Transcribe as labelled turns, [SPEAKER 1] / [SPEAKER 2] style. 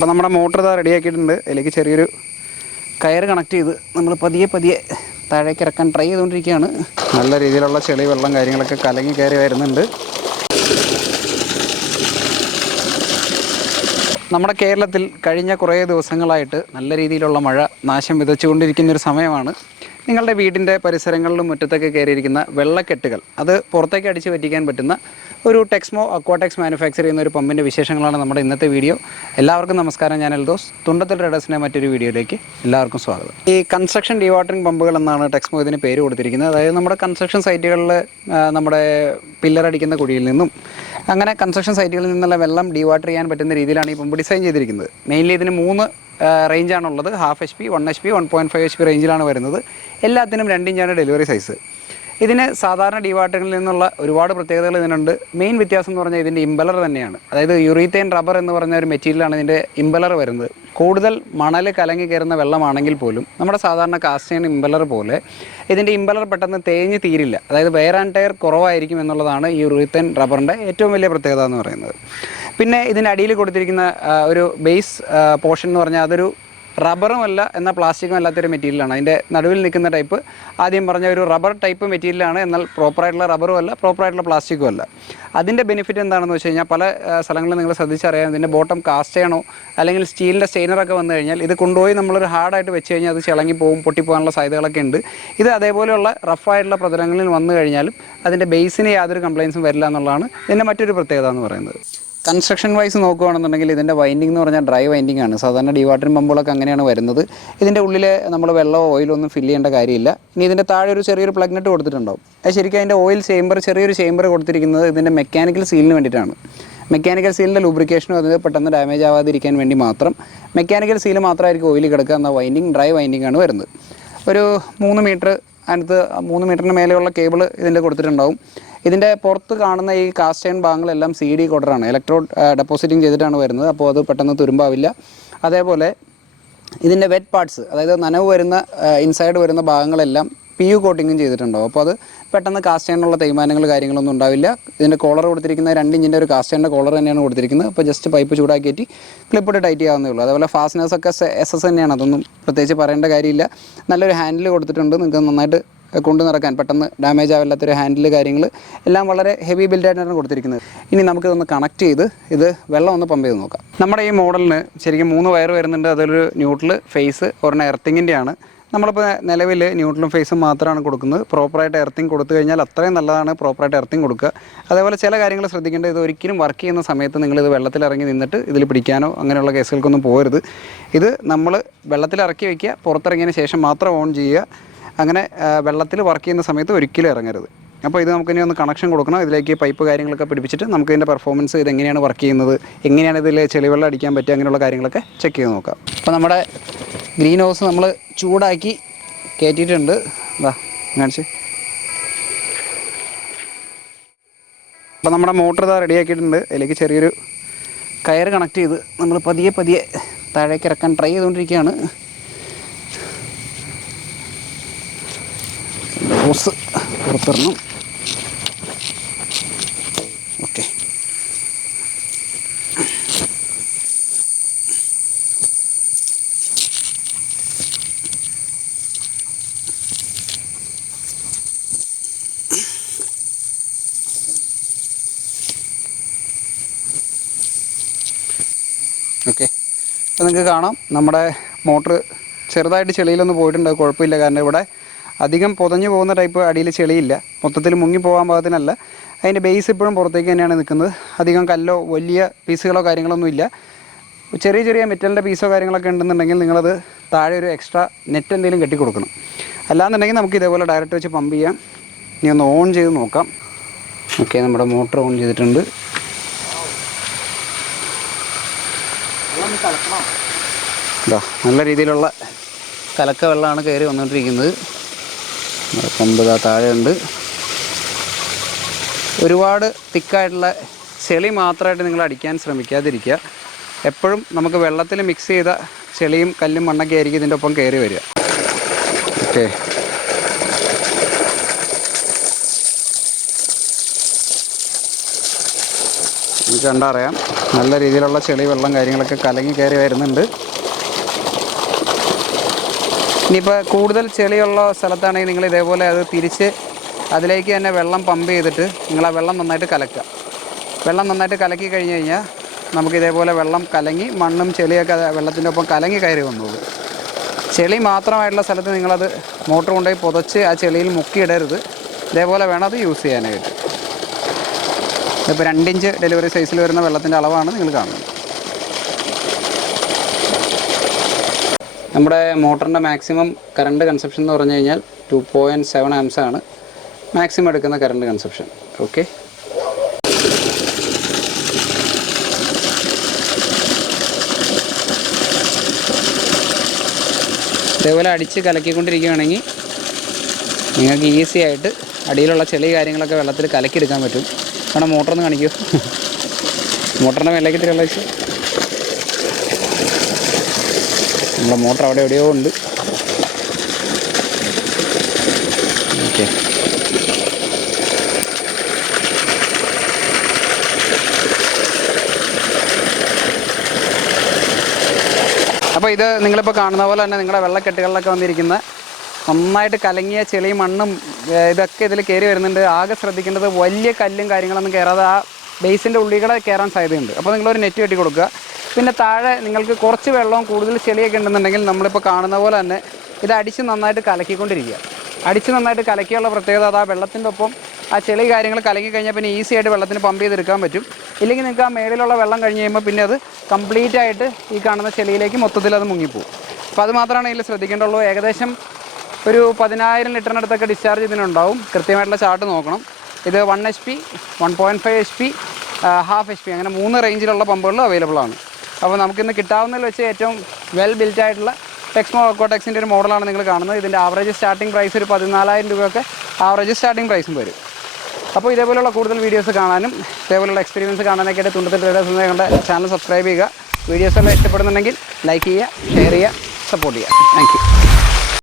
[SPEAKER 1] അപ്പോൾ നമ്മുടെ മോട്ടർ ഇതാ റെഡിയാക്കിയിട്ടുണ്ട് അതിലേക്ക് ചെറിയൊരു കയർ കണക്ട് ചെയ്ത് നമ്മൾ പതിയെ പതിയെ താഴേക്ക് ഇറക്കാൻ ട്രൈ ചെയ്തുകൊണ്ടിരിക്കുകയാണ് നല്ല രീതിയിലുള്ള ചെളി വെള്ളം കാര്യങ്ങളൊക്കെ കലങ്ങി കയറി വരുന്നുണ്ട്. നമ്മുടെ കേരളത്തിൽ കഴിഞ്ഞ കുറേ ദിവസങ്ങളായിട്ട് നല്ല രീതിയിലുള്ള മഴ നാശം വിതച്ചുകൊണ്ടിരിക്കുന്ന ഒരു സമയമാണ്. നിങ്ങളുടെ വീടിന്റെ പരിസരങ്ങളിലും മുറ്റത്തൊക്കെ കയറിയിരിക്കുന്ന വെള്ളക്കെട്ടുകൾ അത് പുറത്തേക്ക് അടിച്ച് പറ്റിക്കാൻ പറ്റുന്ന ഒരു ടെക്സ്മോ അക്വാടെക്സ് മാനുഫാക്ചർ ചെയ്യുന്ന ഒരു പമ്പിന്റെ വിശേഷങ്ങളാണ് നമ്മുടെ ഇന്നത്തെ വീഡിയോ. എല്ലാവർക്കും നമസ്കാരം ഞാൻ എൽദോസ്. തുണ്ടത്തിൽ റെഡസിന്റെ മറ്റൊരു വീഡിയോയിലേക്ക് എല്ലാവർക്കും സ്വാഗതം. ഈ കൺസ്ട്രക്ഷൻ ഡീവാട്ടറിംഗ് പമ്പുകൾ എന്നാണ് ടെക്സ്മോ ഇതിന് പേര് കൊടുത്തിരിക്കുന്നത്. അതായത് നമ്മുടെ കൺസ്ട്രക്ഷൻ സൈറ്റുകളിൽ നമ്മുടെ പില്ലറടിക്കുന്ന കുഴിയിൽ നിന്നും അങ്ങനെ കൺസ്ട്രക്ഷൻ സൈറ്റുകളിൽ നിന്നുള്ള വെള്ളം ഡീവാട്ടർ ചെയ്യാൻ പറ്റുന്ന രീതിയിലാണ് ഈ പമ്പ് ഡിസൈൻ ചെയ്തിരിക്കുന്നത്. മെയിൻലി ഇതിന് മൂന്ന് റേഞ്ചാണുള്ളത് half H P one H P one point five H P റേഞ്ചിലാണ് വരുന്നത്. എല്ലാത്തിനും രണ്ട് ഇഞ്ചാണ് ഡെലിവറി സൈസ് ഇതിന് സാധാരണ ഡിവാട്ടറിൽ നിന്നുള്ള ഒരുപാട് പ്രത്യേകതകൾ ഇതിനുണ്ട്. മെയിൻ വ്യത്യാസം എന്ന് പറഞ്ഞാൽ ഇതിന്റെ ഇമ്പലർ തന്നെയാണ്. അതായത് യുറീത്തേൻ റബ്ബർ എന്ന് പറഞ്ഞ ഒരു മെറ്റീരിയലാണ് ഇതിന്റെ ഇമ്പലർ വരുന്നത്. കൂടുതൽ മണൽ കലങ്ങി കയറുന്ന വെള്ളമാണെങ്കിൽ പോലും നമ്മുടെ സാധാരണ കാസ്റ്റൈൻ ഇമ്പലർ പോലെ ഇതിന്റെ ഇമ്പലർ പെട്ടെന്ന് തേഞ്ഞ് തീരില്ല. അതായത് വെയർ ആൻഡ് ടയർ കുറവായിരിക്കും എന്നുള്ളതാണ് ഈ യുറീത്തേൻ റബ്ബറിന്റെ ഏറ്റവും വലിയ പ്രത്യേകത എന്ന് പറയുന്നത്. പിന്നെ ഇതിന്റെ അടിയിൽ കൊടുത്തിരിക്കുന്ന ഒരു ബേസ് പോർഷൻ എന്ന് പറഞ്ഞാൽ അതൊരു റബ്ബറുമല്ല എന്നാൽ പ്ലാസ്റ്റിക്കും അല്ലാത്തൊരു മെറ്റീരിയലാണ്. അതിന്റെ നടുവിൽ നിൽക്കുന്ന ടൈപ്പ് ആദ്യം പറഞ്ഞ ഒരു റബ്ബർ ടൈപ്പ് മെറ്റീരിയലാണ്. എന്നാൽ പ്രോപ്പറായിട്ടുള്ള റബ്ബറും അല്ല പ്രോപ്പറായിട്ടുള്ള പ്ലാസ്റ്റിക്കും അല്ല. അതിന്റെ ബെനിഫിറ്റ് എന്താണെന്ന് വെച്ച് കഴിഞ്ഞാൽ പല സ്ഥലങ്ങളിൽ നിങ്ങൾ ശ്രദ്ധിച്ചറിയാം ഇതിന്റെ ബോട്ടം കാസ്റ്റ് ചെയ്യണോ അല്ലെങ്കിൽ സ്റ്റീലിന്റെ സ്റ്റെയിനറൊക്കെ വന്നു കഴിഞ്ഞാൽ ഇത് കൊണ്ടുപോയി നമ്മളൊരു ഹാർഡായിട്ട് വെച്ച് കഴിഞ്ഞാൽ അത് ചിളങ്ങി പോകും പൊട്ടിപ്പോകാനുള്ള സാധ്യതകളൊക്കെ ഉണ്ട്. ഇത് അതേപോലെയുള്ള റഫായിട്ടുള്ള പ്രതലങ്ങളിൽ വന്നു കഴിഞ്ഞാലും അതിന്റെ ബേസിന് യാതൊരു കംപ്ലയിൻസും വരില്ല എന്നുള്ളതാണ് ഇതിന്റെ മറ്റൊരു പ്രത്യേകത എന്ന് പറയുന്നത്. കൺസ്ട്രക്ഷൻ വൈസ് നോക്കുകയാണെന്നുണ്ടെങ്കിൽ ഇതിന്റെ വൈൻഡിങ് എന്ന് പറഞ്ഞാൽ ഡ്രൈ വൈൻഡിങ് ആണ്. സാധാരണ ഡീവാട്ടറിംഗ് പമ്പുകളൊക്കെ അങ്ങനെയാണ് വരുന്നത്. ഇതിന്റെ ഉള്ളിൽ നമ്മൾ വെള്ളമോ ഓയിലോ ഒന്നും ഫില്ല് ചെയ്യേണ്ട കാര്യമില്ല. ഇനി ഇതിന്റെ താഴെ ഒരു ചെറിയൊരു പ്ലഗ് നെറ്റ് കൊടുത്തിട്ടുണ്ടാവും. അത് ശരിക്കും അതിന്റെ ഓയിൽ ചേമ്പർ ചെറിയൊരു ചേമ്പർ കൊടുത്തിരിക്കുന്നത് ഇതിന്റെ മെക്കാനിക്കൽ സീലിന് വേണ്ടിയിട്ടാണ്. മെക്കാനിക്കൽ സീലിന്റെ ലൂബ്രിക്കേഷനും അത് പെട്ടെന്ന് ഡാമേജ് ആവാതിരിക്കാൻ വേണ്ടി മാത്രം മെക്കാനിക്കൽ സീൽ മാത്രമായിരിക്കും ഓയിൽ കിടക്കുക എന്ന വൈൻഡിങ് ഡ്രൈ വൈൻഡിങ് ആണ് വരുന്നത്. ഒരു മൂന്ന് മീറ്റർ അതിനകത്ത് മൂന്ന് മീറ്ററിന് മേലെയുള്ള കേബിൾ ഇതിന്റെ കൊടുത്തിട്ടുണ്ടാവും. ഇതിന്റെ പുറത്ത് കാണുന്ന ഈ കാസ്റ്റ് അയൺ ഭാഗങ്ങളെല്ലാം സി ഡി കൊടറാണ് ഇലക്ട്രോ ഡെപ്പോസിറ്റിംഗ് ചെയ്തിട്ടാണ് വരുന്നത്. അപ്പോൾ അത് പെട്ടെന്ന് തുരുമ്പാവില്ല. അതേപോലെ ഇതിന്റെ വെറ്റ് പാർട്സ് അതായത് നനവ് വരുന്ന ഇൻസൈഡ് വരുന്ന ഭാഗങ്ങളെല്ലാം പി യു കോട്ടിങ്ങും ചെയ്തിട്ടുണ്ടാവും. അപ്പോൾ അത് പെട്ടെന്ന് കാസ്റ്റ് ചെയ്യാനുള്ള തേയ്മാനങ്ങൾ കാര്യങ്ങളൊന്നും ഉണ്ടാവില്ല. ഇതിന്റെ കോളർ കൊടുത്തിരിക്കുന്ന രണ്ട് ഇഞ്ചിന്റെ ഒരു കാസ്റ്റ് ചെയ്യേണ്ട കോളർ തന്നെയാണ് കൊടുത്തിരിക്കുന്നത്. അപ്പോൾ ജസ്റ്റ് പൈപ്പ് ചൂടാക്കിയിട്ട് ക്ലിപ്പിട്ട് ടൈറ്റ് ചെയ്യാവുന്നേ ഉള്ളൂ. അതേപോലെ ഫാസ്റ്റനേഴ്സ് ഒക്കെ എസ് എസ് തന്നെയാണ്. അതൊന്നും പ്രത്യേകിച്ച് പറയേണ്ട കാര്യമില്ല. നല്ലൊരു ഹാൻഡിൽ കൊടുത്തിട്ടുണ്ട്. നിങ്ങൾക്ക് നന്നായിട്ട് കൊണ്ടു നടക്കാൻ പെട്ടെന്ന് ഡാമേജ് ആവില്ലാത്തൊരു ഹാൻഡിൽ കാര്യങ്ങൾ എല്ലാം വളരെ ഹെവി ബിൽഡായിട്ടാണ് കൊടുത്തിരിക്കുന്നത്. ഇനി നമുക്കിതൊന്ന് കണക്ട് ചെയ്ത് ഇത് വെള്ളം ഒന്ന് പമ്പ് ചെയ്ത് നോക്കാം. നമ്മുടെ ഈ മോഡലിന് ശരിക്കും മൂന്ന് വയർ വരുന്നുണ്ട്. അതൊരു ന്യൂട്രൽ ഫേസ് ഒരെണ്ണം എർത്തിങ്ങിന്റെയാണ് നമ്മളിപ്പോൾ നിലവിൽ ന്യൂട്രലും ഫേസും മാത്രമാണ് കൊടുക്കുന്നത്. പ്രോപ്പറായിട്ട് എർത്തിങ് കൊടുത്തു കഴിഞ്ഞാൽ അത്രയും നല്ലതാണ് പ്രോപ്പറായിട്ട് എർത്തിങ് കൊടുക്കുക. അതേപോലെ ചില കാര്യങ്ങൾ ശ്രദ്ധിക്കേണ്ടത് ഇത് ഒരിക്കലും വർക്ക് ചെയ്യുന്ന സമയത്ത് നിങ്ങൾ നിങ്ങളിത് വെള്ളത്തിലിറങ്ങി നിന്നിട്ട് ഇതിൽ പിടിക്കാനോ അങ്ങനെയുള്ള കേസുകൾക്കൊന്നും പോകരുത്. ഇത് നമ്മൾ വെള്ളത്തിൽ വെള്ളത്തിലിറക്കി വയ്ക്കുക പുറത്തിറങ്ങിയതിന് ശേഷം മാത്രം ഓൺ ചെയ്യുക. അങ്ങനെ വെള്ളത്തിൽ വർക്ക് ചെയ്യുന്ന സമയത്ത് ഒരിക്കലും ഇറങ്ങരുത്. അപ്പോൾ ഇത് നമുക്ക് ഇനി ഒന്ന് കണക്ഷൻ കൊടുക്കണം. ഇതിലേക്ക് പൈപ്പ് കാര്യങ്ങളൊക്കെ പിടിപ്പിച്ചിട്ട് നമുക്ക് ഇതിന്റെ പെർഫോമൻസ് ഇത് എങ്ങനെയാണ് വർക്ക് ചെയ്യുന്നത് എങ്ങനെയാണ് ഇതിൽ ചെളിവെള്ളം അടിക്കാൻ പറ്റുക അങ്ങനെയുള്ള കാര്യങ്ങളൊക്കെ ചെക്ക് ചെയ്ത് നോക്കാം. അപ്പോൾ നമ്മുടെ ഗ്രീൻ ഹൗസ് നമ്മൾ ചൂടാക്കി കയറ്റിയിട്ടുണ്ട് എന്താ കാണിച്ച്. അപ്പോൾ നമ്മുടെ മോട്ടർ ഇതാ റെഡിയാക്കിയിട്ടുണ്ട് അതിലേക്ക് ചെറിയൊരു കയർ കണക്ട് ചെയ്ത് നമ്മൾ പതിയെ പതിയെ താഴേക്ക് ഇറക്കാൻ ട്രൈ ചെയ്തുകൊണ്ടിരിക്കുകയാണ് ഹോസ് പുറത്തിറങ്ങും. ഓക്കെ. അപ്പോൾ നിങ്ങൾക്ക് കാണാം. നമ്മുടെ മോട്ടർ ചെറുതായിട്ട് ചെളിയിലൊന്ന് പോയിട്ടുണ്ട്. കുഴപ്പമില്ല. കാരണം ഇവിടെ അധികം പൊതഞ്ഞു പോകുന്ന ടൈപ്പ് അടിയിൽ ചെളിയില്ല. മൊത്തത്തിൽ മുങ്ങി പോകാൻ പാകത്തിനല്ല. അതിന്റെ ബേസ് ഇപ്പോഴും പുറത്തേക്ക് തന്നെയാണ് നിൽക്കുന്നത്. അധികം കല്ലോ വലിയ പീസുകളോ കാര്യങ്ങളൊന്നും ഇല്ല. ചെറിയ ചെറിയ മെറ്റലിന്റെ പീസോ കാര്യങ്ങളൊക്കെ ഉണ്ടെന്നുണ്ടെങ്കിൽ നിങ്ങളത് താഴെ ഒരു എക്സ്ട്രാ നെറ്റ് എന്തെങ്കിലും കെട്ടി കൊടുക്കണം അല്ലാന്നുണ്ടെങ്കിൽ നമുക്ക് ഇതേപോലെ ഡയറക്റ്റ് വെച്ച് പമ്പ് ചെയ്യാം. ഇനി ഒന്ന് ഓൺ ചെയ്ത് നോക്കാം. ഓക്കെ നമ്മുടെ മോട്ടർ ഓൺ ചെയ്തിട്ടുണ്ട്. ഇതാ നല്ല രീതിയിലുള്ള കലക്ക വെള്ളമാണ് കയറി വന്നുകൊണ്ടിരിക്കുന്നത്. നമ്മുടെ ആ താഴെയുണ്ട്. ഒരുപാട് തിക്കായിട്ടുള്ള ചെളി മാത്രമായിട്ട് നിങ്ങൾ അടിക്കാൻ ശ്രമിക്കാതിരിക്കുക. എപ്പോഴും നമുക്ക് വെള്ളത്തിൽ മിക്സ് ചെയ്ത ചെളിയും കല്ലും മണ്ണൊക്കെ ആയിരിക്കും ഇതിന്റെ ഒപ്പം കയറി വരിക. ഓക്കെ നിങ്ങൾക്ക് കണ്ടറിയാം. നല്ല രീതിയിലുള്ള ചെളി വെള്ളം കാര്യങ്ങളൊക്കെ കലങ്ങി കയറി വരുന്നുണ്ട്. ഇനിയിപ്പോൾ കൂടുതൽ ചെളിയുള്ള സ്ഥലത്താണെങ്കിൽ നിങ്ങൾ ഇതേപോലെ അത് തിരിച്ച് അതിലേക്ക് തന്നെ വെള്ളം പമ്പ് ചെയ്തിട്ട് നിങ്ങൾ ആ വെള്ളം നന്നായിട്ട് കലക്കുക. വെള്ളം നന്നായിട്ട് കലക്കി കഴിഞ്ഞ് കഴിഞ്ഞാൽ നമുക്ക് ഇതേപോലെ വെള്ളം കലങ്ങി മണ്ണും ചെളിയൊക്കെ വെള്ളത്തിന്റെ ഒപ്പം കലങ്ങി കയറി വന്നോളൂ. ചെളി മാത്രമായിട്ടുള്ള സ്ഥലത്ത് നിങ്ങളത് മോട്ടർ കൊണ്ടുപോയി പുതച്ച് ആ ചെളിയിൽ മുക്കിയിടരുത്. ഇതേപോലെ വേണം അത് യൂസ് ചെയ്യാനായിട്ട്. ഇതിപ്പോൾ രണ്ടിഞ്ച് ഡെലിവറി സൈസിൽ വരുന്ന വെള്ളത്തിന്റെ അളവാണ് നിങ്ങൾ കാണുന്നത്. നമ്മുടെ മോട്ടറിന്റെ മാക്സിമം കറണ്ട് കൺസപ്ഷൻ എന്ന് പറഞ്ഞു കഴിഞ്ഞാൽ ടു പോയിന്റ് സെവൻ ആംസ് ആണ് മാക്സിമം എടുക്കുന്ന കറണ്ട് കൺസപ്ഷൻ. ഓക്കെ? ഇതേപോലെ അടിച്ച് കലക്കിക്കൊണ്ടിരിക്കുകയാണെങ്കിൽ നിങ്ങൾക്ക് ഈസി ആയിട്ട് അടിയിലുള്ള ചെളി കാര്യങ്ങളൊക്കെ വെള്ളത്തിൽ കലക്കിയെടുക്കാൻ പറ്റും. കാരണം മോട്ടർ ഒന്ന് കാണിക്കൂ. മോട്ടറിന്റെ മേലേക്ക് ഇത്തിരി വെള്ളം നമ്മുടെ മോട്ടർ അവിടെ എവിടെയോ ഉണ്ട്. ഓക്കെ. അപ്പോൾ ഇത് നിങ്ങളിപ്പോൾ കാണുന്ന പോലെ തന്നെ നിങ്ങളുടെ വെള്ളക്കെട്ടുകളിലൊക്കെ വന്നിരിക്കുന്ന നന്നായിട്ട് കലങ്ങിയ ചെളിയും മണ്ണും ഇതൊക്കെ ഇതിൽ കയറി വരുന്നുണ്ട്. ആകെ ശ്രദ്ധിക്കേണ്ടത് വലിയ കല്ലും കാര്യങ്ങളൊന്നും കയറാതെ ആ ബേസിന്റെ ഉള്ളികളെ കയറാൻ സാധ്യതയുണ്ട്. അപ്പോൾ നിങ്ങളൊരു നെറ്റ് കെട്ടി കൊടുക്കുക. പിന്നെ താഴെ നിങ്ങൾക്ക് കുറച്ച് വെള്ളവും കൂടുതൽ ചെളിയൊക്കെ ഉണ്ടെന്നുണ്ടെങ്കിൽ നമ്മളിപ്പോൾ കാണുന്ന പോലെ തന്നെ ഇത് അടിച്ച് നന്നായിട്ട് കലക്കിക്കൊണ്ടിരിക്കുക. അടിച്ച് നന്നായിട്ട് കലക്കിയുള്ള പ്രത്യേകത അത് ആ വെള്ളത്തിന്റെ ഒപ്പം ആ ചെളി കാര്യങ്ങൾ കലക്കി കഴിഞ്ഞാൽ പിന്നെ ഈസി ആയിട്ട് വെള്ളത്തിന് പമ്പ് ചെയ്തെടുക്കാൻ പറ്റും. ഇല്ലെങ്കിൽ നിങ്ങൾക്ക് ആ മേളിലുള്ള വെള്ളം കഴിഞ്ഞ് കഴിയുമ്പോൾ പിന്നെ അത് കംപ്ലീറ്റ് ആയിട്ട് ഈ കാണുന്ന ചെളിയിലേക്ക് മൊത്തത്തിൽ അത് മുങ്ങിപ്പോവും. അപ്പോൾ അത് മാത്രമാണ് ഇതിൽ ശ്രദ്ധിക്കേണ്ടുള്ളൂ. ഏകദേശം ഒരു പതിനായിരം ലിറ്ററിനടുത്തൊക്കെ ഡിസ്ചാർജ് ഇതിനുണ്ടാവും. കൃത്യമായിട്ടുള്ള ചാർട്ട് നോക്കണം. ഇത് one H P one point five H P half H P അങ്ങനെ മൂന്ന് റേഞ്ചിലുള്ള പമ്പുകൾ അവൈലബിൾ ആണ്. അപ്പോൾ നമുക്കിന്ന് കിട്ടാവുന്നതിൽ വെച്ച് ഏറ്റവും വെൽ ബിൽറ്റ് ആയിട്ടുള്ള ടെക്സ്മോ ഒക്കോടെക്സിന്റെ ഒരു മോഡലാണ് നിങ്ങൾ കാണുന്നത്. ഇതിന്റെ ആവറേജ് സ്റ്റാർട്ടിംഗ് പ്രൈസ് ഒരു പതിനാലായിരം രൂപയൊക്കെ ആവറേജ് സ്റ്റാർട്ടിംഗ് പ്രൈസും വരും. അപ്പോൾ ഇതേപോലെയുള്ള കൂടുതൽ വീഡിയോസ് കാണാനും ഇതേപോലെയുള്ള എക്സ്പീരിയൻസ് കാണാനൊക്കെ ആയിട്ട് തുണ്ടത്തിൽ ഞങ്ങളുടെ ചാനൽ സബ്സ്ക്രൈബ് ചെയ്യുക. വീഡിയോസ് എല്ലാം ഇഷ്ടപ്പെടുന്നുണ്ടെങ്കിൽ ലൈക്ക് ചെയ്യുക ഷെയർ ചെയ്യുക സപ്പോർട്ട് ചെയ്യുക. താങ്ക്